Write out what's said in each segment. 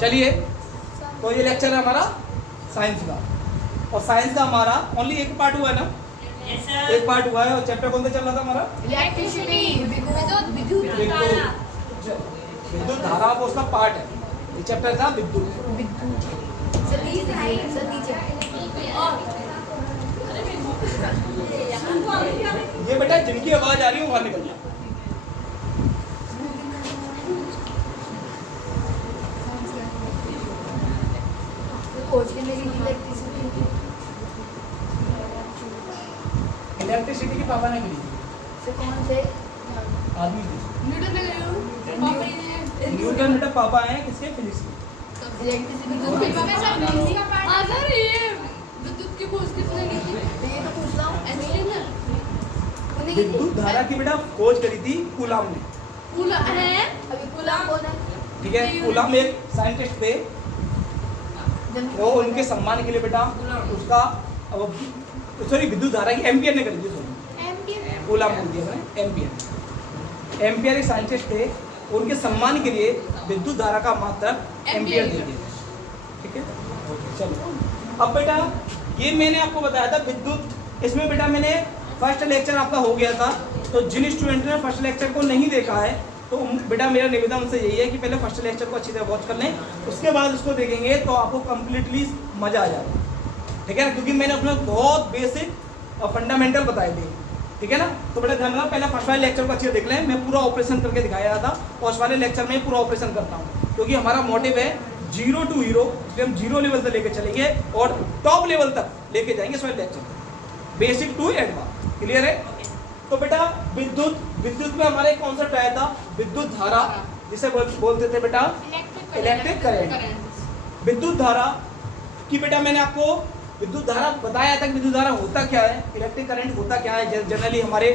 चलिए, तो ये लेक्चर है हमारा साइंस का, और साइंस का हमारा ओनली एक पार्ट हुआ है ना? Yes, sir. एक पार्ट हुआ है, और चैप्टर कौन सा चल रहा था हमारा? इलेक्ट्रिसिटी, विद्युत धारा वो उसका पार्ट है। ये चैप्टर था विद्युत। ये बेटा जिनकी आवाज आ रही है वो बाहर निकल जाए। इलेक्ट्रिसिटी की पापा ने करी थी, कौन से आदमी थे। न्यूटन ने न्यूटन बेटा पापा हैं किसके? फिजिक्स के। विद्युत धारा की बेटा खोज करी थी कूलाम ने, ठीक है? कूलाम एक साइंटिस्ट थे, वो उनके सम्मान के लिए बेटा उसका सॉरी विद्युत धारा की एम्पियर ने करी थी, सॉरी कूलाम बोल दिया मैंने, एम्पियर। एम्पियर एक साइंटिस्ट थे, उनके सम्मान के लिए विद्युत धारा का मात्रक एम्पियर दे दिया, ठीक है? चलो अब बेटा ये मैंने आपको बताया था विद्युत, इसमें बेटा मैंने फर्स्ट लेक्चर आपका हो गया था, तो जिन स्टूडेंट ने फर्स्ट लेक्चर को नहीं देखा है तो बेटा मेरा निवेदन उनसे यही है कि पहले फर्स्ट लेक्चर को अच्छी तरह वॉच कर लें, उसके बाद उसको देखेंगे तो आपको कम्प्लीटली मज़ा आ जाएगा, ठीक है ना? क्योंकि मैंने उसमें बहुत बेसिक और फंडामेंटल बताए थे, ठीक है ना? तो बेटा ध्यान रखना, पहले फर्स्ट वाले लेक्चर को अच्छे से देख लें। मैं पूरा ऑपरेशन करके दिखाया था, और उस वाले लेक्चर में पूरा ऑपरेशन करता हूँ, क्योंकि हमारा मोटिव है 0 to हीरो, इसलिए हम 0 लेवल से लेकर चलेंगे और टॉप लेवल तक लेके जाएंगे इस वाले lecture, basic to advance. Clear है? तो बेटा विद्युत में हमारा एक कॉन्सेप्ट आया था विद्युत धारा, जिसे बोलते थे बेटा इलेक्ट्रिक करंट। विद्युत धारा की बेटा मैंने आपको विद्युत धारा बताया था कि विद्युत धारा होता क्या है, इलेक्ट्रिक करंट होता क्या है। जनरली हमारे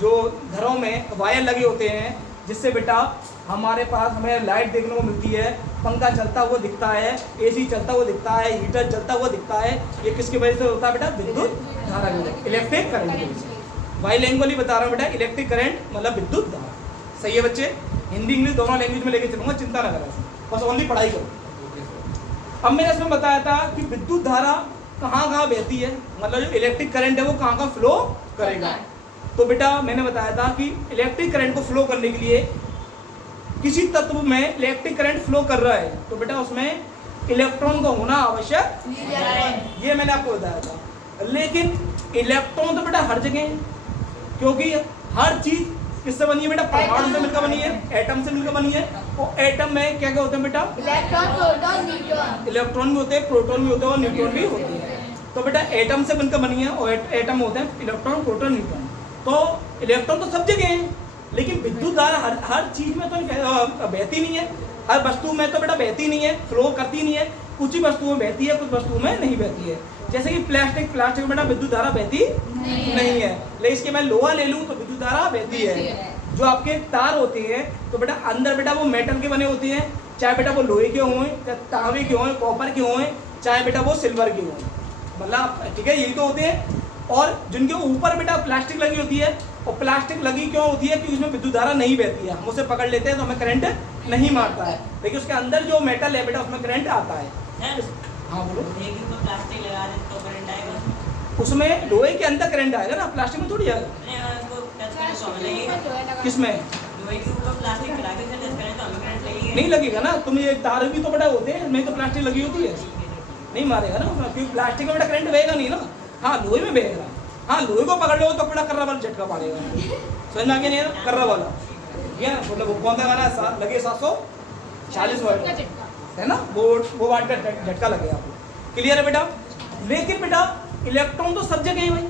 जो घरों में वायर लगे होते हैं, जिससे बेटा हमारे पास हमें लाइट देखने को मिलती है, पंखा चलता हुआ दिखता है, एसी चलता हुआ दिखता है, हीटर चलता हुआ दिखता है। ये किसकी वजह से होता है बेटा? विद्युत धारा की वजह, इलेक्ट्रिक करंट की वजह से। वाई लैंग्वेज बता रहा हूँ बेटा, इलेक्ट्रिक करंट मतलब विद्युत धारा। सही है बच्चे? हिंदी इंग्लिश दोनों लैंग्वेज में लेके चलूंगा, चिंता ना करें, बस ओनली पढ़ाई करो। अब मैंने इसमें बताया था कि विद्युत धारा कहाँ बहती है, मतलब जो इलेक्ट्रिक करंट है वो कहाँ फ्लो करेगा। तो बेटा मैंने बताया था कि इलेक्ट्रिक करंट को फ्लो करने के लिए किसी तत्व में इलेक्ट्रिक करंट फ्लो कर रहा है तो बेटा उसमें इलेक्ट्रॉन का होना आवश्यक, ये मैंने आपको बताया था। लेकिन इलेक्ट्रॉन तो बेटा हर जगह है, क्योंकि हर चीज किससे बनी है बेटा? परमाणु से मिलकर बनी है, एटम से मिलकर बनी है। और एटम में क्या क्या होते हैं बेटा? Electron, proton, neutron. इलेक्ट्रॉन भी होते हैं, प्रोटॉन भी होते हैं, और न्यूट्रॉन भी होते हैं। तो बेटा एटम से बनकर बनी है, और एटम होते हैं इलेक्ट्रॉन, प्रोटॉन, न्यूट्रॉन। तो इलेक्ट्रॉन तो सब जगह है, लेकिन विद्युत धारा हर चीज में तो बहती नहीं है, हर वस्तु में तो बेटा बहती नहीं है, फ्लो करती नहीं है। कुछ ही वस्तुओं में बहती है, कुछ वस्तुओं में नहीं बहती है। जैसे कि प्लास्टिक में बेटा विद्युत धारा बहती नहीं है, लेकिन इसके मैं लोहा ले लूँ तो विद्युत धारा बहती है। जो आपके तार होते हैं तो बेटा अंदर बेटा वो मेटल के बने होते हैं, चाहे बेटा वो लोहे के हों, चाहे तांबे के हों, कॉपर के हों, चाहे बेटा वो सिल्वर के हों, मतलब ठीक है यही तो होते हैं। और जिनके ऊपर बेटा प्लास्टिक लगी होती है, और प्लास्टिक लगी क्यों होती है? क्योंकि उसमें विद्युत धारा नहीं बहती है, हम उसे पकड़ लेते हैं तो हमें करंट नहीं मारता है, लेकिन उसके अंदर जो मेटल है बेटा उसमें करंट आता है। हाँ बोलो। प्लास्टिक लगा दे तो करंट आएगा, उसमें लोहे के अंदर करंट आएगा ना, प्लास्टिक में थोड़ी आएगा। किसमें? लोहे के ऊपर प्लास्टिक लगा के टच करें तो हमें करंट लगेगा नहीं लगेगा ना, तुम ये तार भी तो बेटा होते हैं, नहीं तो प्लास्टिक लगी होती है, नहीं मारेगा ना, क्योंकि प्लास्टिक में बेटा करंट बहेगा नहीं ना। हाँ लोहे में बहेगा, हाँ लोहे को पकड़ लो तो बेटा कर्रा वाला झटका मारेगा, समझ में आ गया? नहीं है कर्रा वाला, ये मतलब कौन सा गाना है? लगे 740 वाट है ना, वो वाट का झटका लगेगा आपको। क्लियर है बेटा? लेकिन बेटा इलेक्ट्रॉन तो सब जगह है भाई,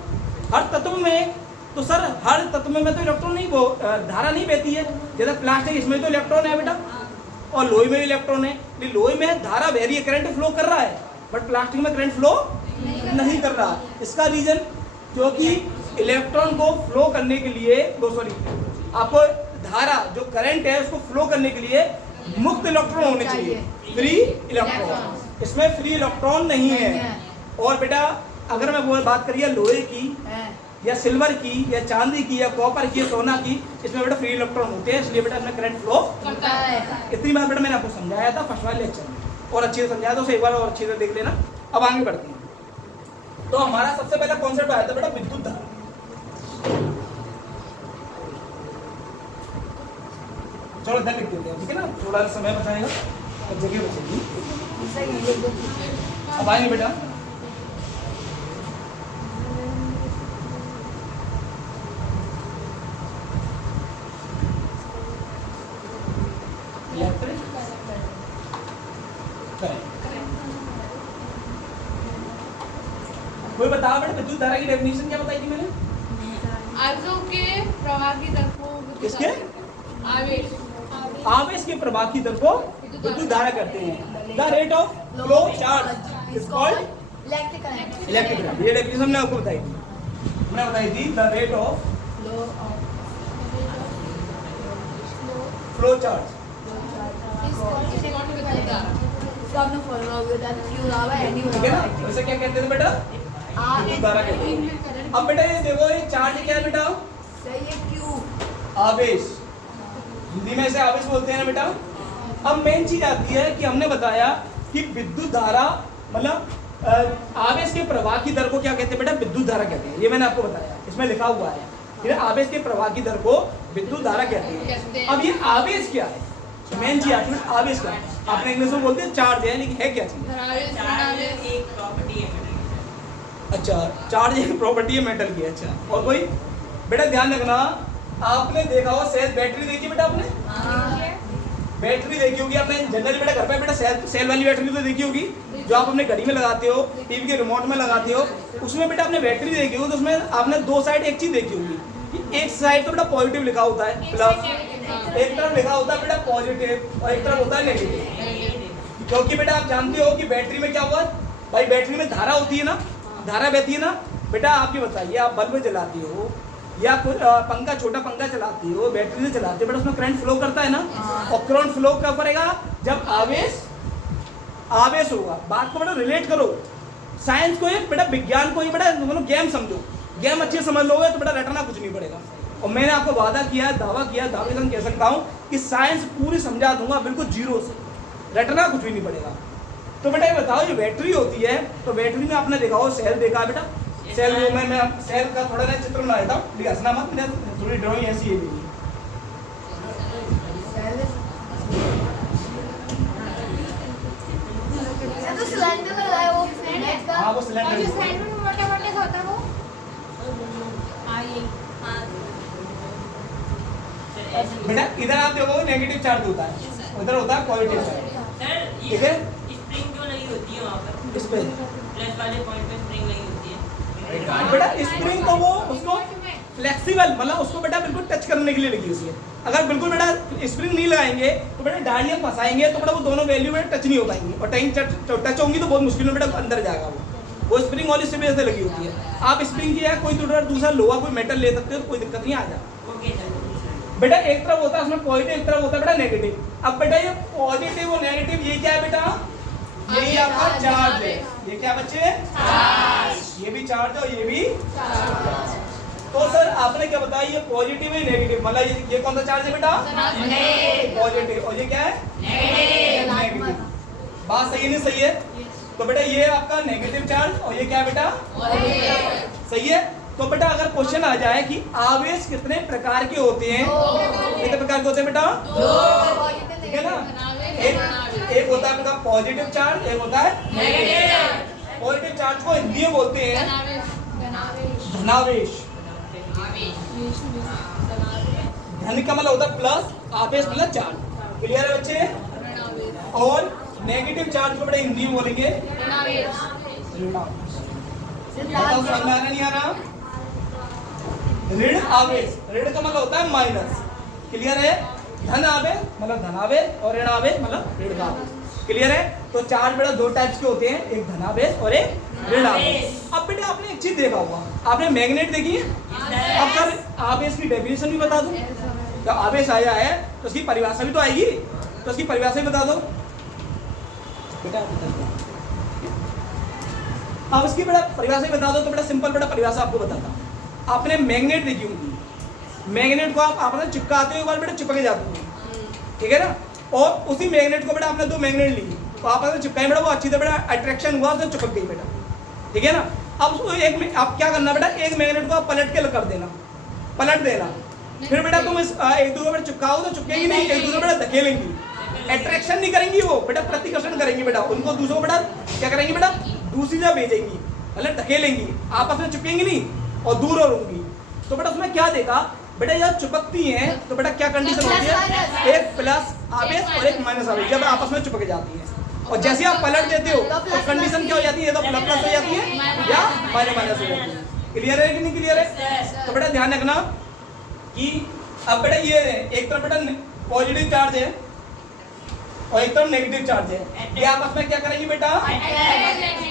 हर तत्व में। तो सर हर तत्व में तो इलेक्ट्रॉन नहीं, धारा नहीं बहती है। जैसे प्लास्टिक, इसमें तो इलेक्ट्रॉन है बेटा, और लोहे में भी इलेक्ट्रॉन है, लेकिन लोहे में धारा बह रही है, करंट फ्लो कर रहा है, बट प्लास्टिक में करंट फ्लो नहीं कर रहा। इसका रीजन क्योंकि इलेक्ट्रॉन को फ्लो करने के लिए आपको धारा जो करंट है उसको फ्लो करने के लिए मुक्त इलेक्ट्रॉन होने चाहिए, फ्री इलेक्ट्रॉन। इसमें फ्री इलेक्ट्रॉन नहीं है। और बेटा अगर मैं बात करिए लोहे की या सिल्वर की या चांदी की या कॉपर की या सोना की, इसमें बेटा फ्री इलेक्ट्रॉन होते हैं, इसलिए बेटा इसमें करंट फ्लो करता है। इतनी बात बेटा मैंने आपको समझाया था फर्स्ट वाले लेक्चर में। और अच्छे से समझाया, तो उसे एक बार और अच्छे से देख लेना। अब आगे बढ़ते हैं। तो हमारा सबसे पहला कॉन्सेप्ट आया था बेटा विद्युत धारा। चलो इधर लिख देते हैं, ठीक है ना, थोड़ा समय बचाएगा और जगह बचेगी। अब आएंगे बेटा इलेक्ट्रिक करंट। कोई बताओ बेटा विद्युत धारा की डेफिनेशन क्या बताई थी मैंने? आवेशों के प्रवाह की दर को किसके? आवेश आवेश के प्रवाह की दर को विद्युत धारा कहते हैं। The rate of flow charge is called electric current. Electric current. ये डेफिनेशन हमने आपको बताई थी, हमने बताई थी the rate of flow charge. ठीक है ना, वैसे क्या कहते थे बेटा? विद्युत धारा कहते हैं। अब बेटा ये देखो, ये चार्ज क्या है बेटा? आवेश। हिंदी में इसे आवेश बोलते हैं ना बेटा। अब मेन चीज आती है कि हमने बताया कि विद्युत धारा मतलब आवेश के प्रवाह की दर को क्या कहते हैं बेटा? विद्युत धारा कहते हैं। ये मैंने आपको बताया, इसमें लिखा हुआ है, ठीक है? आवेश के प्रवाह की दर को विद्युत धारा कहते हैं। अब ये आवेश क्या है? मेन चीज आती है आवेश क्या है। आपने इंग्लिश में बोलते हैं चार्ज है, लेकिन है क्या चीज? चार्ज एक प्रॉपर्टी है मेटल की। अच्छा, चार्ज एक प्रॉपर्टी है मेटल की। अच्छा, और कोई बेटा ध्यान रखना, आपने देखा हो सेल, बैटरी देखी बेटा आपने? बैटरी देखी होगी आपने जनरली बेटा घर पे बेटा सेल वाली बैटरी तो देखी होगी, जो आप अपने घड़ी में लगाते हो, टीवी के रिमोट में लगाते हो। उसमें बेटा आपने बैटरी देखी होगी, तो उसमें आपने दो साइड एक चीज देखी होगी कि एक साइड तो बेटा पॉजिटिव लिखा होता है प्लस, एक तरफ लिखा होता है बेटा पॉजिटिव और एक तरफ होता है नेगेटिव। क्योंकि बेटा आप जानते हो कि बैटरी में क्या हुआ भाई, बैटरी में धारा होती है ना, धारा बहती है ना बेटा। आप ये बताइए, आप बल्ब जलाती हो या पंखा, छोटा पंखा चलाती हो, बैटरी से चलाते हो बेटा, उसमें करंट फ्लो करता है ना। और करंट फ्लो कब करेगा? जब आवेश होगा। बात को बेटा रिलेट करो, साइंस को एक बेटा, विज्ञान को ही बेटा मतलब गेम समझो। गेम अच्छे समझ लोगे तो बेटा रटना कुछ नहीं पड़ेगा। और मैंने आपको वादा किया, दावा किया, दावे से कह सकता हूँ कि साइंस पूरी समझा दूंगा बिल्कुल जीरो से, रटना कुछ भी नहीं पड़ेगा। तो बेटा ये बताओ, ये बैटरी होती है, तो बैटरी में आपने देखा हो सेल देखा है बेटा? सेल में मैं सेल का थोड़ा ना चित्र बना देता हूँ, लेकिन हंसना मत, मैंने थोड़ी ड्राइंग ऐसी है। तो सिलेंडर लगाया वो हाँ, वो सिलेंडर और जो सिलेंडर में मोटे-मोटे सा होता है वो बेटा इधर आप देखो नेगेटिव चार्ज होता है, उधर होता है पॉजिटिव चार्ज। सर ठीक है, स्प्रिंग क्यों लगी होती है वहाँ पर? इस पे प्लस वाले पॉइंट पे स्प्रिंग लगी होती है। बेटा स्प्रिंग तो वो उसको फ्लेक्सिबल मतलब उसको बेटा बिल्कुल टच करने के लिए लगी हुई है। अगर बिल्कुल बेटा स्प्रिंग नहीं लगाएंगे तो बेटा डालियाँ फंसाएंगे तो बेटा वो दोनों वैल्यू बेटा टच नहीं हो पाएंगी, और टच होंगी तो बहुत मुश्किल में बेटा अंदर जाएगा वो स्प्रिंग वाली से वजह से लगी होती है। आप स्प्रिंग की है कोई दूसरा लोहा कोई मेटल ले सकते हो, कोई दिक्कत नहीं आ जाए। Okay sir. बेटा एक तरफ होता है उसमें पॉजिटिव, एक तरफ होता है बेटा नेगेटिव। अब बेटा ये पॉजिटिव और नेगेटिव ये क्या है बेटा? यही आपका चार्ज है। ये क्या बच्चे? चार्ज। ये भी चार्ज है और ये भी चार्ज। तो सर आपने क्या बताया, ये पॉजिटिव है नेगेटिव, मतलब ये कौन सा चार्ज है बेटा? पॉजिटिव। और ये क्या है? नेगेटिव। बात सही नहीं सही है? तो बेटा ये आपका नेगेटिव चार्ज और ये क्या है बेटा? सही है। तो बेटा अगर क्वेश्चन आ जाए कि आवेश कितने प्रकार के होते हैं, कितने प्रकार के होते हैं बेटा? ठीक है ना, एक होता है बेटा पॉजिटिव चार्ज, एक होता है नेगेटिव। पॉजिटिव चार्ज को हिंदी में बोलते हैं धनावेश। धन का मतलब होता है प्लस, आवेश मतलब चार्ज। क्लियर है बच्चे? और नेगेटिव चार्ज को बेटा हिंदी में बोलेंगे बताओ समझ में आ रहा नहीं आ रहा? ऋण आवेश, ऋण का मतलब होता है माइनस। क्लियर है? धन आवेश मतलब धनावेश और ऋण आवेश मतलब ऋण आवेश। क्लियर है? तो चार्ज बेटा दो टाइप्स के होते हैं, एक धनावेश और एक ऋण आवेश। अब बेटा आपने एक चीज देखा होगा, आपने मैग्नेट देखी है? अब सर आवेश की डेफिनेशन भी बता दूं? तो आवेश आया है तो उसकी परिभाषा भी तो आएगी, तो उसकी परिभाषा भी बता दो बेटा। अब उसकी बेटा परिभाषा ही बता दो। तो बेटा सिंपल बेटा परिभाषा आपको बताता हूँ। आपने मैग्नेट देखी होगी, मैग्नेट को आप आपने चिपकाते हो एक बार बेटा चिपक जाती है, ठीक है ना? और उसी मैग्नेट को बेटा आपने दो मैग्नेट ली, तो आपस में चिपकाई बेटा, वो अच्छी तरह बेटा अट्रैक्शन हुआ तो चिपक गई बेटा, ठीक है ना। अब उसको आप क्या करना बेटा, एक मैग्नेट को आप पलट के कर देना, पलट देना, फिर बेटा तुम इस एक दूसरे पर चिपकाओ तो चिपकेगी नहीं, एक दूसरे बेटा धकेलेंगी, अट्रैक्शन नहीं करेंगी वो बेटा, प्रतिकर्षण करेंगी बेटा, उनको दूसरों बेटा क्या करेंगी बेटा, दूसरी जगह भेजेंगी, मतलब धकेलेंगी, आपस में चिपकेंगी नहीं और दूर होंगी। तो बेटा उसमें क्या देखा बेटा, जब चिपकती हैं तो बेटा क्या कंडीशन होती है, एक प्लस आवेश और एक माइनस आवेश जब आपस में चिपक जाती है, और जैसे आप पलट देते हो तो कंडीशन क्या हो जाती है, तो प्लस हो जाती है या माइनस हो जाती है। क्लियर है कि नहीं क्लियर है। तो बेटा ध्यान रखना कि अब बेटा ये एक तरफ बेटा पॉजिटिव चार्ज है और एक तरफ नेगेटिव चार्ज है, ये आपस में क्या करेंगी बेटा,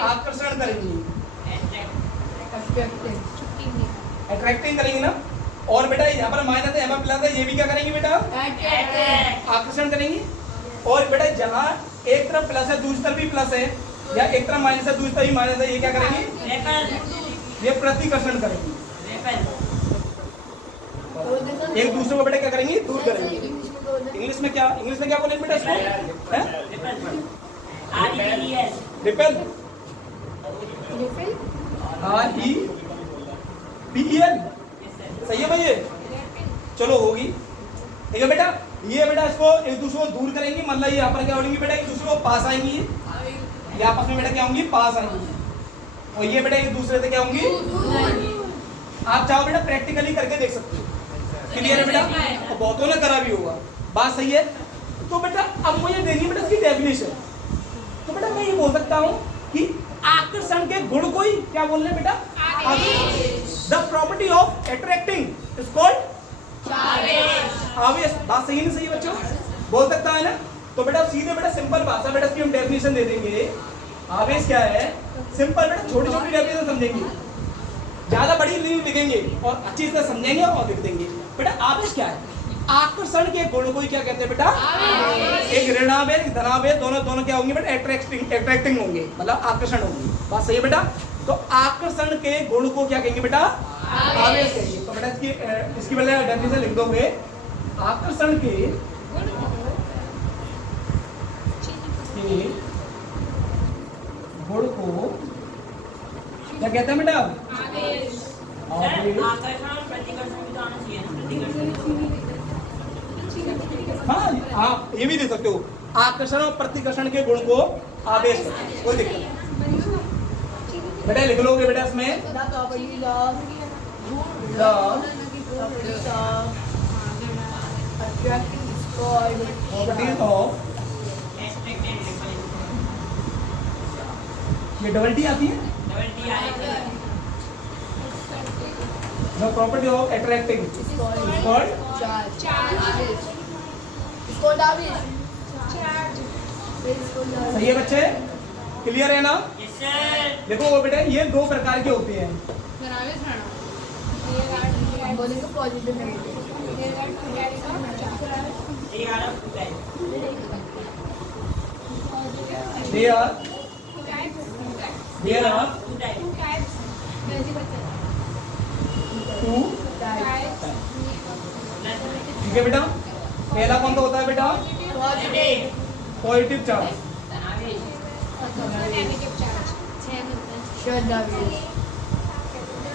आकर्षण करेंगी, अट्रैक्टिंग करेंगी ना। और बेटा यहाँ पर माइनस है, यहाँ पर प्लस है, ये भी क्या करेंगी बेटा, आकर्षण करेंगी। और बेटा जहाँ एक तरफ प्लस है दूसरी तरफ भी प्लस है, या एक तरफ माइनस है दूसरी तरफ भी माइनस है, ये क्या करेंगी, ये प्रतिकर्षण करेंगी, एक दूसरे को बेटा क्या करेंगी, दूर करेंगी। इंग्लिश में क्या बोलेंगे बेटा इसको, रिपेल, REPEL, सही है भाई ये, चलो होगी, ठीक है बेटा। ये बेटा इसको एक दूसरे को दूर करेंगी, मतलब यहाँ पर क्या होंगी बेटा, एक दूसरे को पास आएंगी, ये आपस में बेटा क्या होंगी, पास आएंगी, और ये बेटा एक दूसरे से क्या होंगी, आप चाहो बेटा प्रैक्टिकली करके देख सकते हो। क्लियर है बेटा, और बहुतों ने करा भी होगा, बात सही है। तो बेटा अब मुझे देनी बेटा इसकी डेफिनेशन, तो बेटा मैं ये बोल सकता हूँ कि आकर्षण के गुण को ही क्या बोलने बेटा, the property of attracting is called आवेश। बात सही नहीं सही बच्चों, बोल सकता है ना। तो बेटा सीधे बेटा सिंपल भाषा बेटा इसकी हम डेफिनेशन दे देंगे। आवेश क्या है, सिंपल बेटा छोटी छोटी डेफिनेशन समझेंगे, ज्यादा बड़ी नहीं लिखेंगे, और अच्छी तरह समझेंगे और लिख देंगे। बेटा आवेश क्या है, आकर्षण के गुण को ही क्या कहते हैं बेटा, एक ऋणावेश एक धनावेश, दोनों क्या होंगे बेटा, अट्रैक्टिंग होंगे, मतलब आकर्षण होंगे। बात सही है बेटा। तो आकर्षण के गुण को क्या कहेंगे बेटा, आवेश कहेंगे। तो बेटा इसकी पहले डेफिनेशन लिख दोगे, आकर्षण के गुण को क्या कहते हैं बेटा, आकर्षण और प्रतिकर्षण भी तो आना चाहिए ना, प्रतिकर्षण। हाँ आप ये भी दे सकते हो, आकर्षण और प्रतिकर्षण के गुण को आवेश कहते हैं, कोई दिक्कत नहीं। बेटा लिख लोगे बेटा इसमें, प्रॉपर्टीज ऑफ, ये डबल टी आती है, the property of attracting is called सही है बच्चे, क्लियर है ना। देखो वो बेटा ये दो प्रकार के होते हैं, there are two types। ठीक है बेटा, पहला कौन सा होता है बेटा, पॉजिटिव चार्ज,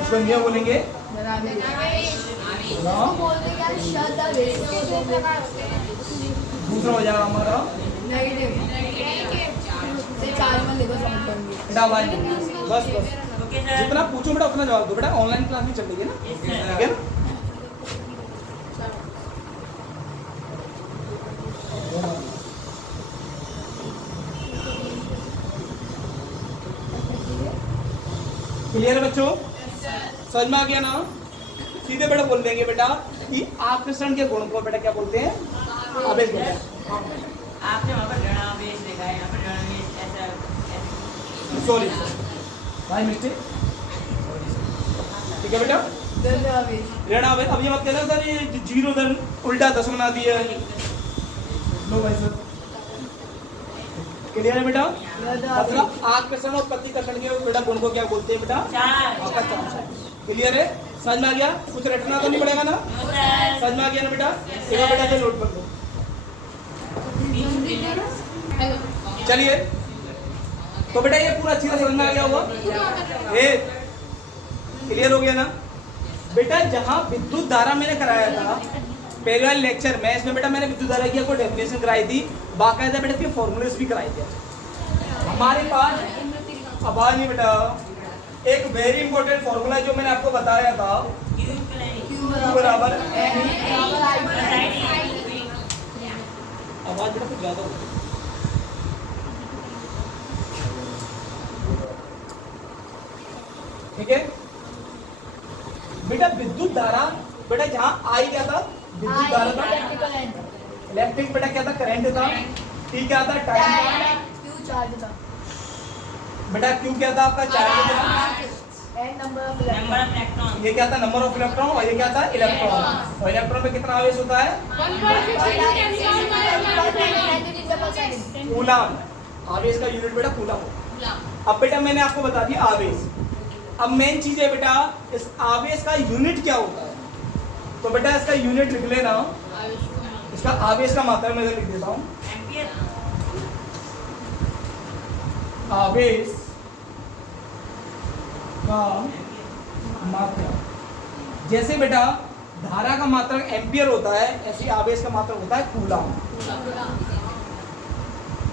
इसको क्या बोलेंगे, दूसरा हो जाएगा हमारा बस जितना पूछो बेटा उतना जवाब दो बेटा, ऑनलाइन क्लास भी चल रही है ना, ठीक है ना। क्लियर है बच्चों, समझ में आ गया ना। सीधे बेटा बोल देंगे बेटा कि आकर्षण के गुण को बेटा क्या बोलते हैं, आवेश बोलते हैं। आपने वहाँ पर ऋणावेश देखा है, यहाँ पर ऋणावेश ऐसा सॉरी भाई मिस्टेक, ठीक है बेटा, ऋणावेश। अब ये मत कहना सर ये जीरो धन उल्टा 10 बना दिया, नो भाई सर, क्लियर है बेटा। मतलब आकर्षण और प्रतिकर्षण के बेटा गुण को क्या बोलते हैं बेटा, क्लियर है, समझ में आ गया। कुछ रटना तो नहीं पड़ेगा ना, समझ में आ गया ना बेटा। एक बेटा से नोट कर लो। चलिए, तो बेटा ये पूरा अच्छी तरह समझ में आ गया होगा, ये क्लियर हो गया ना बेटा। जहां विद्युत धारा मैंने कराया था पहले वाले लेक्चर में, इसमें बेटा मैंने विद्युत धारा की आपको डेफिनेशन कराई थी, बाकायदा बेटा इसके फॉर्मूलेस भी कराए थे हमारे पास। अब नहीं बेटा, एक वेरी इंपॉर्टेंट फॉर्मूला जो मैंने आपको बताया था, Q बराबर आवाज बेटा कुछ ज्यादा हो, ठीक है बेटा। विद्युत धारा बेटा जहां आई क्या था, विद्युत धारा था, इलेक्ट्रिक बेटा क्या था, करंट था, T क्या था, टाइम, क्यू चार्ज था बेटा Q क्या था आपका, चार्ज था, एंड नंबर ऑफ इलेक्ट्रॉन, ये क्या था, नंबर ऑफ इलेक्ट्रॉन, और ये क्या था, इलेक्ट्रॉन। और इलेक्ट्रॉन में कितना आवेश होता है, 1.6 कूलम। आवेश का यूनिट बेटा कूलम होता है। अब बेटा मैंने आपको बता दिया आवेश। अब मेन चीज है बेटा, इस आवेश का यूनिट क्या होता है, तो बेटा इसका यूनिट लिख लेना, इसका आवेश का मात्रा मैं इधर लिख देता हूं, एम्पियर, आवेश का मात्रा। जैसे बेटा धारा का मात्रक एम्पियर होता है, ऐसे आवेश का मात्रक होता है कूलम।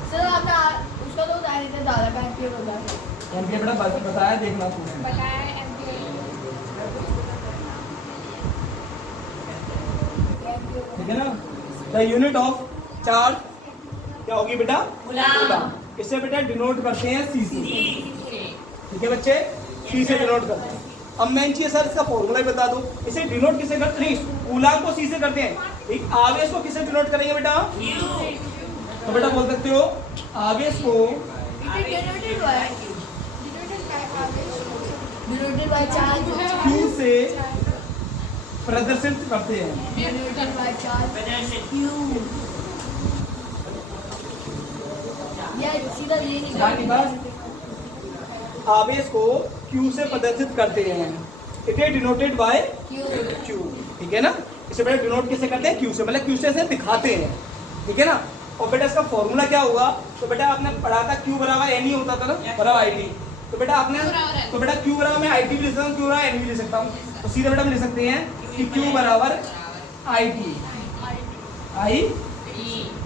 सर आपने उसका तो बता रहे थे धारा का एम्पियर होता है, एम्पियर बेटा बताया, देखना पूरा, बताया एम्पियर। ठीक है ना। द यूनिट ऑफ चार्ज क्या होगी बेटा, कूलम। इससे बेटा डिनोट करते हैं C से, ठीक है बच्चे, C से डिनोट करते हैं। अब मेन चीज सर इसका फॉर्मूला बता दो, इसे डिनोट किसे करते हैं, कूलम को C से करते हैं, एक आवेश को किसे डिनोट करेंगे बेटा, तो बेटा बोल सकते हो आवेश को डिनोटेड बाय चार्ज, Q से प्रदर्शित करते हैं, डिनोटेड बाय चार्ज प्रदर्शित, क्यू, या सीधा ये नहीं ध्यान निकाल, आवेश को Q से प्रदर्शित करते हैं, it is denoted by Q, ठीक है ना। इसे बेटा डिनोट किसे करते हैं, Q से, मतलब Q से इसे दिखाते हैं, ठीक है ना। और बेटा इसका फॉर्मूला क्या होगा, तो बेटा आपने पढ़ा था Q बराबर N ही होता था ना, बराबर IT। तो बेटा आपने, तो बेटा Q बराबर मैं IT भी लिख सकता हूँ, Q बराबर N भी लिख सकता हूँ, तो सीधे बेटा हम लिख सकते हैं कि Q बराबर IT,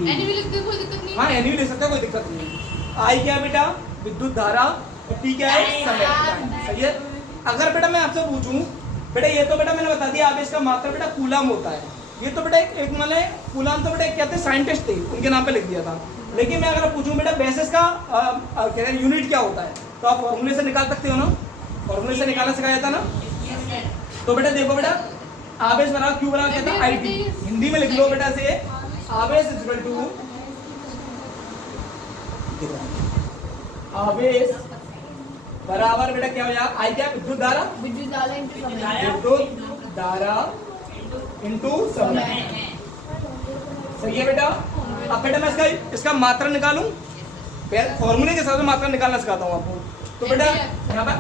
एनी भी लिख दो, कोई दिक्कत नहीं। हाँ N भी लिख सकते हैं, कोई दिक्कत नहीं। I क्या है बेटा, विद्युत धारा, और T क्या है, समय, सही है। अगर बेटा मैं आपसे पूछूं, बेटा ये तो बेटा मैंने बता दिया आवेश का मात्रा बेटा कूलम होता है, ये तो बेटा एक माने कूलम तो बेटा क्या थे, साइंटिस्ट थे, उनके नाम पे लिख दिया था। लेकिन मैं अगर पूछूं बेटा बेसिस का क्या है यूनिट क्या होता है, तो आप फॉर्मूले से निकाल सकते हो ना, फॉर्मूले से निकालना सिखाया था ना। तो बेटा देखो बेटा आवेश बराबर Q बराबर क्या था, IT, हिंदी में लिख लो बेटा से, आवेश इक्वल टू, आवेश बराबर बेटा क्या हो जाएगा, I क्या, विद्युत धारा, विद्युत धारा इनटू समय, विद्युत धारा इनटू समय, सही है बेटा। अब बेटा मैं इसका मात्रा निकालूं, फॉर्मूले के साथ में मात्रा निकालना सिखाता हूँ आपको। तो बेटा यहाँ पर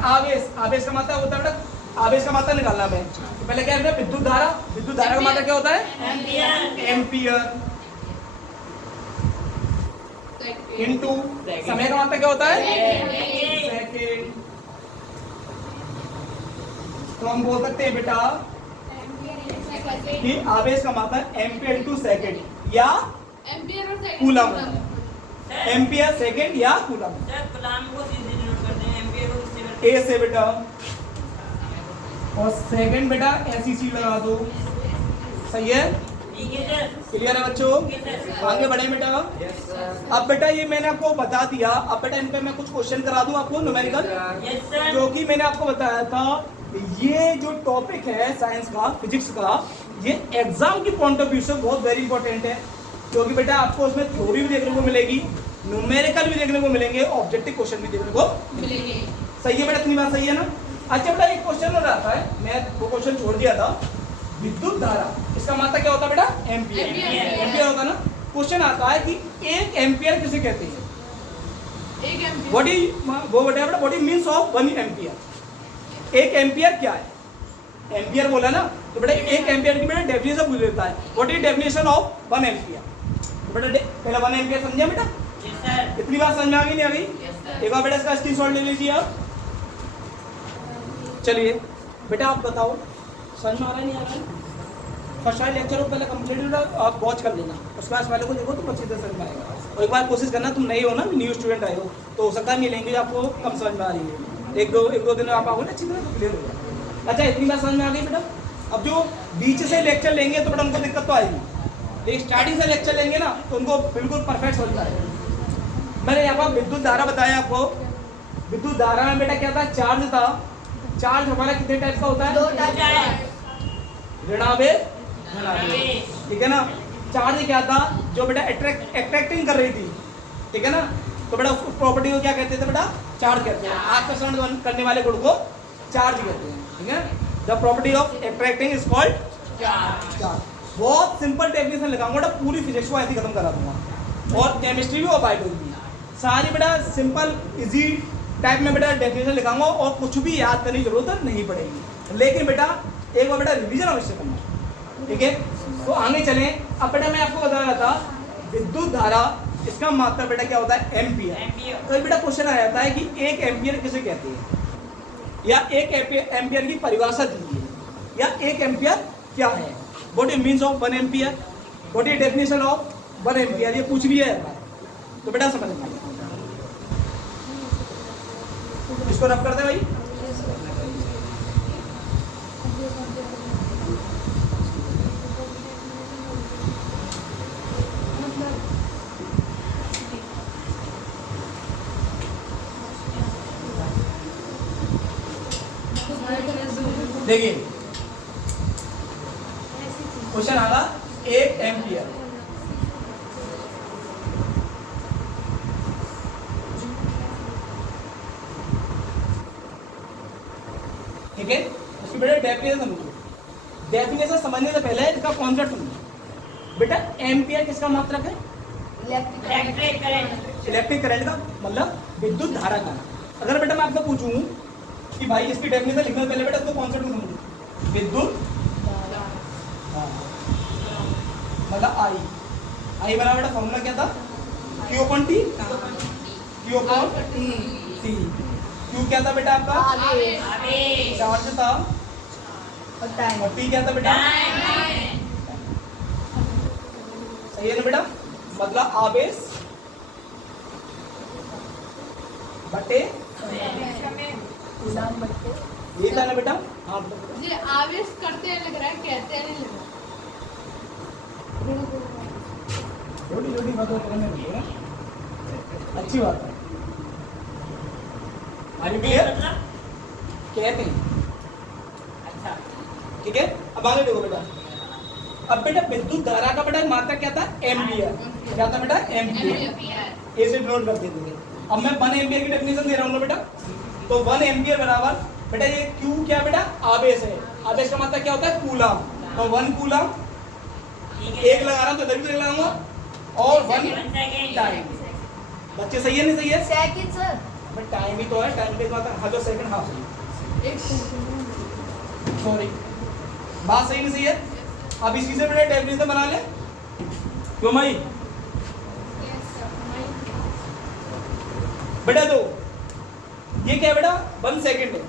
आवेश का मात्रा होता है बेटा, आवेश का मात्रा निकालना है। तो पहले क्या है, विद्युत धारा का मात्रा क्या होता है, एम्पियर, इनटू समय का मात्रा क्या होता है, सेकेंड। तो हम बोल सकते हैं बेटा कि आवेश का मात्रा एम्पियर इनटू सेकेंड या एम्पियर और सेकंड कूलम, एम्पियर सेकेंड या कूलम। सर कूलम को सीधे डिनोट करते हैं, एम्पियर को किससे करते ए से बेटा, और सेकेंड बेटा SEC लगा दो, सही है, ठीक है सर, क्लियर है बच्चों, आगे बढ़े बेटा। अब बेटा ये मैंने आपको बता दिया, अब बेटा इन पे मैं कुछ क्वेश्चन करा दूं आपको न्यूमेरिकल, यस सर, जो कि मैंने आपको बताया था। ये जो टॉपिक है साइंस का, फिजिक्स का, ये एग्जाम की पॉइंट ऑफ व्यू से बहुत वेरी इंपॉर्टेंट है, क्योंकि बेटा आपको उसमें थ्योरी भी देखने को मिलेगी, न्यूमेरिकल भी देखने को मिलेंगे, ऑब्जेक्टिव क्वेश्चन भी देखने को मिलेंगे। सही है बेटा, इतनी बात सही है ना। अच्छा बेटा एक क्वेश्चन और आता है, मैं वो क्वेश्चन छोड़ दिया था, विद्युत धारा, इसका मात्रा क्या होता है बेटा, एम्पियर, एम्पियर होता है ना। क्वेश्चन आता है कि एक एम्पियर किसे कहते हैं, एक ampere what is means of 1 ampere, एक एम्पियर क्या है, एम्पियर बोला ना, तो बेटा एक एम्पियर की बेटा डेफिनेशन पूछ लेता है, what is definition of 1 ampere. तो बेटा पहले 1 एम्पियर समझा बेटा, यस सर। इतनी बात समझ में आ गई नहीं आ गई? Yes sir. एक बार बेटा इसका स्क्रीनशॉट ले लीजिए आप। चलिए बेटा आप बताओ समझ में आ रहा है नहीं आ रहा है? फर्स्ट वाले लेक्चर को पहले कंप्लीट होगा, आप वॉच कर लेना, उसके बाद वाले को देखो तो अच्छी तरह समझ में आएगा। और एक बार कोशिश करना, तुम नए हो ना, न्यू स्टूडेंट आए हो, तो हो सकता है ये लैंग्वेज आपको कम समझ में आ रही है। एक दो दिन में आप आओगे ना अच्छी तरह तो क्लियर होगा। अच्छा इतनी बात समझ में आ गई बेटा? अब जो बीच से लेक्चर लेंगे तो बेटा उनको दिक्कत तो आएगी, लेकिन स्टार्टिंग से लेक्चर लेंगे ना तो उनको बिल्कुल परफेक्ट समझ में आएगा। मैंने यहाँ पर विद्युत धारा बताया आपको। विद्युत धारा में बेटा क्या था? चार्ज था। चार्ज हमारा कितने टाइप का होता है? 2 टाइप। ऋणावेश, धनावेश, ठीक है ना। चार्ज क्या था? जो बेटा अट्रैक्टिंग कर रही थी, ठीक है ना, तो बेटा उसको प्रॉपर्टी को क्या कहते थे बेटा? चार्ज कहते हैं। आकर्षण करने वाले गुण को चार्ज कहते हैं, ठीक है। The property of attracting is called charge. बहुत सिंपल डेफिनेशन लगाऊंगा बेटा, पूरी फिजिक्स को ऐसे खत्म करा दूंगा, और केमिस्ट्री भी और बायोलॉजी भी सारी बेटा सिंपल इजी टाइप में बेटा डेफिनेशन लिखाऊंगा, और कुछ भी याद करने की जरूरत नहीं पड़ेगी। लेकिन बेटा एक बार बेटा रिवीजन अवश्य करना, ठीक है। तो आगे चलें। अब बेटा मैं आपको बता रहा था विद्युत धारा, इसका मात्रा बेटा क्या होता है? एम्पियर। तो बेटा क्वेश्चन आ जाता है कि 1 एम्पियर किसे कहते हैं, या 1 एम्पियर की परिभाषा दीजिए, या 1 एम्पियर क्या है? What is means of 1 ampere? What is definition of 1 ampere? ये पूछ लिया है तो बेटा समझ में आएगा। इसको रफ करते भाई। देखिए क्वेश्चन आगा 1 एम्पियर, ठीक है। उसकी बेटा डेफिनेशन समझो। डेफिनेशन समझने से पहले इसका कॉन्सेप्ट समझो। बेटा एम्पियर किसका मात्रक है? Electric current. इलेक्ट्रिक करंट का मतलब विद्युत धारा का। अगर बेटा मैं आपसे पूछूं कि भाई इसकी डेफिनेशन लिखने से पहले बेटा इसको कॉन्सेप्ट समझो। विद्युत मतलब आई बराबर बेटा फॉर्मूला क्या था? Q upon T, Q upon T। Q क्या था बेटा आपका? आवेश। चार्ज था, और टाइम। और T क्या था बेटा? सही है ना बेटा? मतलब आवेश बटे कूलम बटे। ये था ना बेटा? हाँ ये आवेश करते हैं लग रहा है, कहते हैं नहीं लग रहा। छोटी छोटी बातों करने लगी है, अच्छी बात है। Are you clear? कहते हैं, अच्छा ठीक है। अब आगे देखो बेटा। अब बेटा विद्युत धारा का बेटा मात्रा क्या था? एम्पियर। क्या था बेटा? एम्पियर। ऐसे नोट कर देते थे। अब मैं 1 एम्पियर की डेफिनेशन दे रहा हूँ बेटा। तो 1 एम्पियर बराबर बेटा ये Q क्या बेटा? आवेश है। आवेश का मात्रा क्या होता है? कूलम। तो 1 कूलम, एक लगा रहा हूँ तो इधर भी लगाऊंगा, और 1 टाइम। बच्चे सही है नहीं सही है? Second sir. बट टाइम ही तो है, टाइम के बाद हाँ जो सेकंड हाफ सही, सॉरी बात सही नहीं सही है। अब इसी से बेटा डेफिनेशन बना ले। क्यों भाई? बेटा दो ये क्या है बेटा? 1 सेकंड है,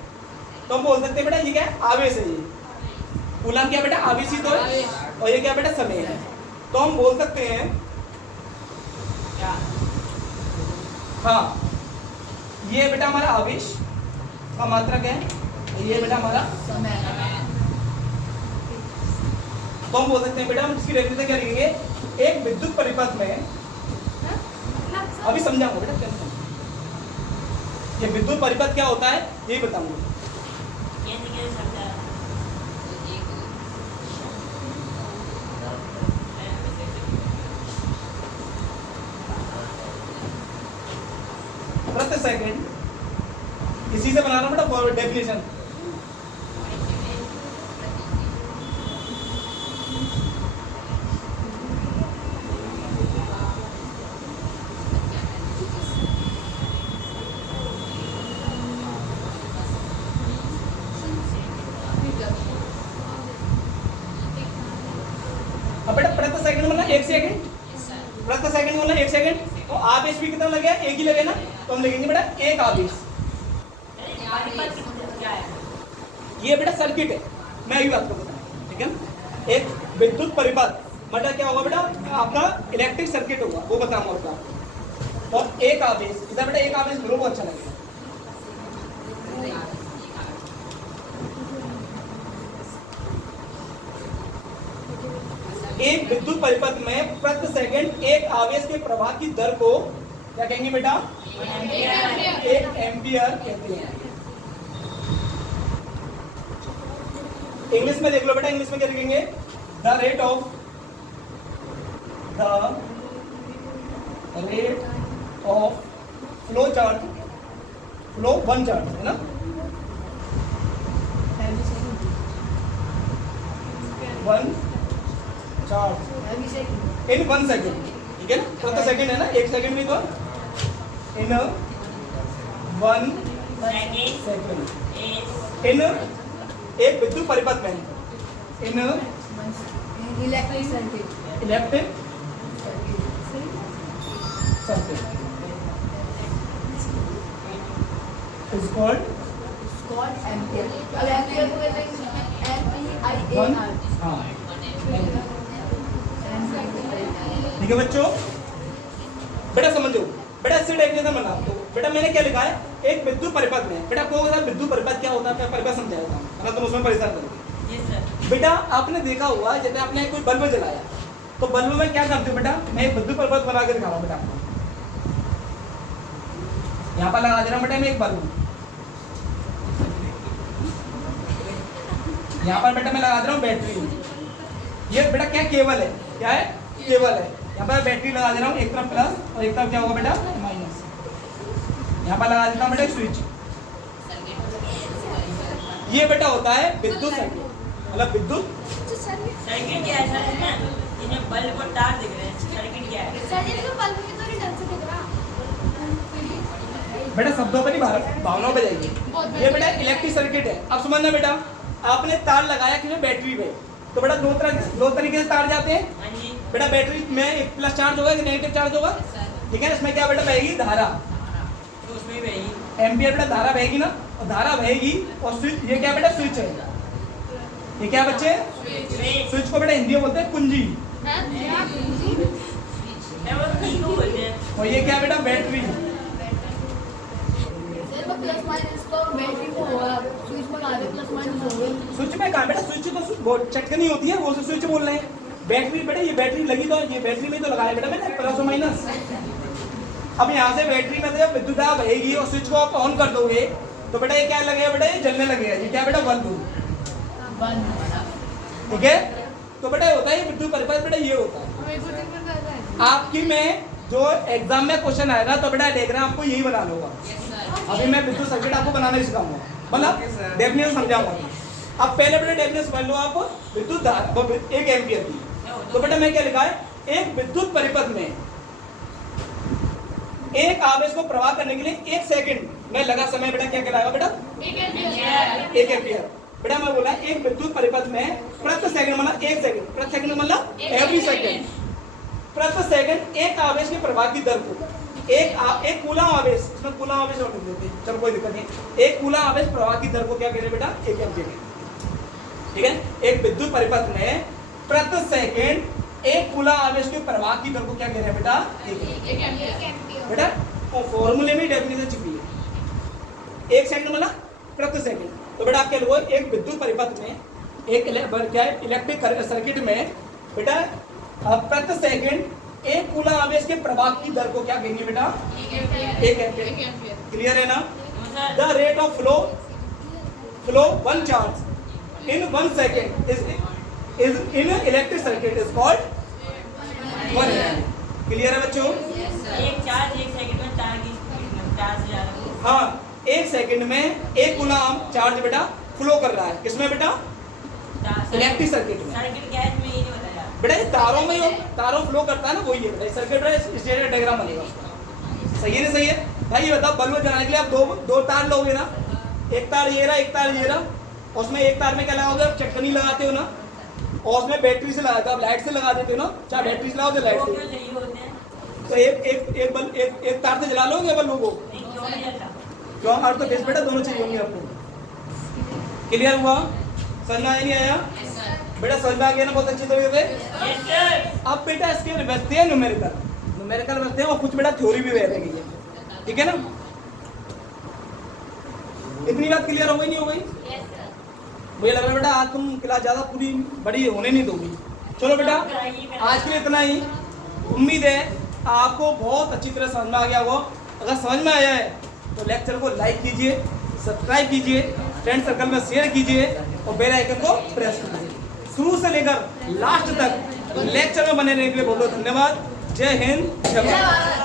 तो हम बोल सकते हैं बेटा ये क्या है? आवेश है। ये कूलम क्या बेटा? आवेश ही तो है, और ये क्या बेटा? समय है। तो हम बोल सकते हैं हाँ ये बेटा हमारा आवेश का मात्रक है, ये बेटा हमारा समय। तो हम बोल सकते हैं बेटा हम इसकी डेफिनेशन क्या लिखेंगे? एक विद्युत परिपथ में, अभी समझाऊंगा बेटा क्या समझाऊंगा। ये विद्युत परिपथ क्या होता है यही बताऊंगा। प्रति सेकंड इसी से बना रहा हूं बेटा डेफिनेशन। अब बेटा प्रति सेकंड मतलब 1 सेकंड, प्रति सेकंड मतलब 1 सेकंड, तो आवेश भी कितना लगे, एक ही लगे ना, तो हम लिखेंगे बेटा एक आवेश। क्या है? ये बेटा सर्किट है, मैं अभी बात करता हूँ, ठीक है। एक विद्युत परिपथ मतलब क्या होगा बेटा, आपका इलेक्ट्रिक सर्किट होगा, वो बताऊंगा आपको। और एक आवेश, इधर बेटा एक आवेश मेरे को अच्छा लगेगा। एक विद्युत परिपथ में प्रति सेकंड एक आवेश के प्रवाह की दर को क्या कहेंगे बेटा, एक एम्पियर कहते हैं। इंग्लिश में देख लो बेटा, इंग्लिश में क्या लिखेंगे, the rate of flow charge, flow one charge है ना, वन चार्ज इन 1 सेकेंड, ठीक है ना, प्रति सेकंड है ना, 1 सेकंड में तो इन 1 सेकंड इन एक विद्युत परिपथ में, इन electric circuit, electric circuit is called ampere. अब एम्पियर को कहते हैं वन, MPIAR। हाँ ठीक है बच्चों, बेटा समझो बेटा, इससे डेफिनेशन बना तो बेटा मैंने क्या लिखा है, एक विद्युत परिपथ में, बेटा को विद्युत परिपथ क्या होता है, परिपथ समझाया था, तुम उसमें परेशान करोगे। बेटा आपने देखा हुआ जैसे आपने कोई बल्ब जलाया, तो बल्ब में क्या करते हो बेटा, मैं एक विद्युत परिपथ बना के दिखा रहा हूँ बेटा आपको, यहाँ पर लगा दे रहा हूँ बेटा मैं एक बल्ब, यहाँ पर बेटा मैं लगा दे रहा हूँ बैटरी। ये बेटा क्या केबल है, क्या है, केबल है। यहाँ पर बैटरी लगा दे रहा हूँ, एक तरफ प्लस और एक तरफ क्या होगा बेटा माइनस। यहाँ पर लगा देता हूँ बेटा स्विच। ये बेटा होता है विद्युत सर्किट, मतलब विद्युत सर्किट क्या है सर ना, इन्हें बल्ब और तार दिख रहे हैं, सर्किट क्या है? सर ये तो बल्ब की तो ढंग से दिख रहा। बेटा शब्दों पर नहीं भावनाओं पे जाइए। ये बेटा इलेक्ट्रिक सर्किट है। अब समझना बेटा, आपने तार लगाया किसी बैटरी पे, तो बेटा दो तरीके से तार जाते हैं। हाँ जी। बेटा बैटरी में एक प्लस चार्ज होगा कि नेगेटिव चार्ज होगा, ठीक है। इसमें क्या बेटा बहेगी धारा, तो उसमें भी वही एम्पियर बेटा धारा बहेगी ना, और धारा बहेगी और स्विच, ये क्या बेटा स्विच है, ये क्या बच्चे, स्विच को बेटा हिंदी में बोलते हैं कुंजी, बोलते हैं। और ये क्या बेटा बैटरी। प्लस माइनस तो बैटरी को होगा, स्विच में आगे प्लस माइनस होगा। स्विच में कहा बेटा, स्विच तो बहुत चटकनी होती है, वो स्विच बोल रहे हैं। बैटरी बेटा ये बैटरी लगी तो ये बैटरी में तो लगाया बेटा मैंने प्लस और माइनस। अब यहाँ से बैटरी में जब विद्युत दाब बहेगी और स्विच को आप ऑन कर दोगे तो बेटा ये क्या लगेगा बेटा, ये जलने लगेगा। ये क्या बेटा बल्ब, ठीक है। तो बेटा होता है विद्युत परिपथ, बेटा ये होता है। आपकी में जो एग्जाम में क्वेश्चन आएगा तो बेटा डायग्राम आपको यही बनाना होगा। अभी मैं विद्युत सर्किट आपको बनाना ही सिखाऊंगा, मतलब डेफिनेशन समझाऊंगा। अब पहले बेटा डेफिनेशन समझ लो आप, विद्युत धारा 1 एम्पियर की। तो बेटा मैं क्या लिखा है, एक विद्युत परिपथ में एक आवेश को प्रवाह करने के लिए 1 सेकंड में लगा समय बेटा क्या कहलाएगा बेटा, 1 एम्पियर। बेटा मैं बोला एक विद्युत परिपथ में प्रति सेकंड मतलब 1 सेकंड, प्रति सेकंड मतलब एवरी सेकंड, प्रति सेकंड एक आवेश के प्रवाह की दर को एक कूलम आवेश, इसमें कूलम आवेश और लिख देते हैं, चलो कोई दिक्कत नहीं। एक कूलम आवेश प्रवाह की दर को क्या कह रहे हैं बेटा, 1 एम्पियर, ठीक है। एक विद्युत परिपथ में प्रति सेकंड एक कूलम आवेश के प्रवाह की दर को क्या कह रहे हैं बेटा, 1 एम्पियर। बेटा फॉर्मूले में डेफिनेशन छिपी है, 1 सेकंड मतलब प्रति सेकंड। तो बेटा आप क्या लोगे, एक विद्युत परिपथ में एक क्या है इलेक्ट्रिक सर्किट में बेटा प्रति सेकंड एक कूलम आवेश के प्रवाह की दर को क्या कहेंगे बेटा, 1 एम्पियर। क्लियर है ना। The rate of flow one charge in 1 second is in electric circuit is called 1 ampere. Clear है बच्चों। एक चार्ज 1 सेकंड में तार की चार्ज जा रहा है। हाँ 1 सेकंड में 1 कूलम चार्ज बेटा फ्लो कर रहा है, किसमें बेटा, इलेक्ट्रिक सर्किट में। सर्किट क्या है इसमें ये नहीं बताया बेटा ये तारों में ही तारों फ्लो करता है ना, वही है बेटा सर्किट है। इस जैसे डायग्राम बनेगा उसका, सही है ना, सही है भाई। ये बताओ बल्ब जलाने के लिए आप दो तार लोगे ना, एक तार ये रहा, एक तार ये रहा, उसमें एक तार में क्या लगाओगे आप, चटकनी लगाते हो ना, और उसमें बैटरी से लगाते हो आप, लाइट से लगा देते हो ना, चाहे बैटरी से लगाओ तो लाइट से। तो एक तार से जला लोगे बल्ब को? क्यों नहीं जलता? क्यों? और तो फेस बेटा दोनों चाहिए होंगे आपको। क्लियर हुआ? समझ में आया नहीं आया? बेटा समझ में आ गया ना बहुत अच्छी तरीके से? Yes sir. अब बेटा इसके बचते हैं न्यूमेरिकल बचते हैं और कुछ बेटा थ्योरी भी बैठेगी है, ठीक है ना? इतनी बात क्लियर हो गई नहीं हो गई? मुझे लग रहा है बेटा आज तुम क्लास ज़्यादा पूरी बड़ी होने नहीं दोगी। चलो बेटा आज के लिए इतना ही। उम्मीद है आपको बहुत अच्छी तरह समझ में आ गया होगा। अगर समझ में आया है तो लेक्चर को लाइक कीजिए, सब्सक्राइब कीजिए, फ्रेंड सर्कल में शेयर कीजिए और बेल आइकन को प्रेस कीजिए। शुरू से लेकर लास्ट तक लेक्चर में बने रहने के लिए बहुत बहुत धन्यवाद। जय हिंद, जय भारत।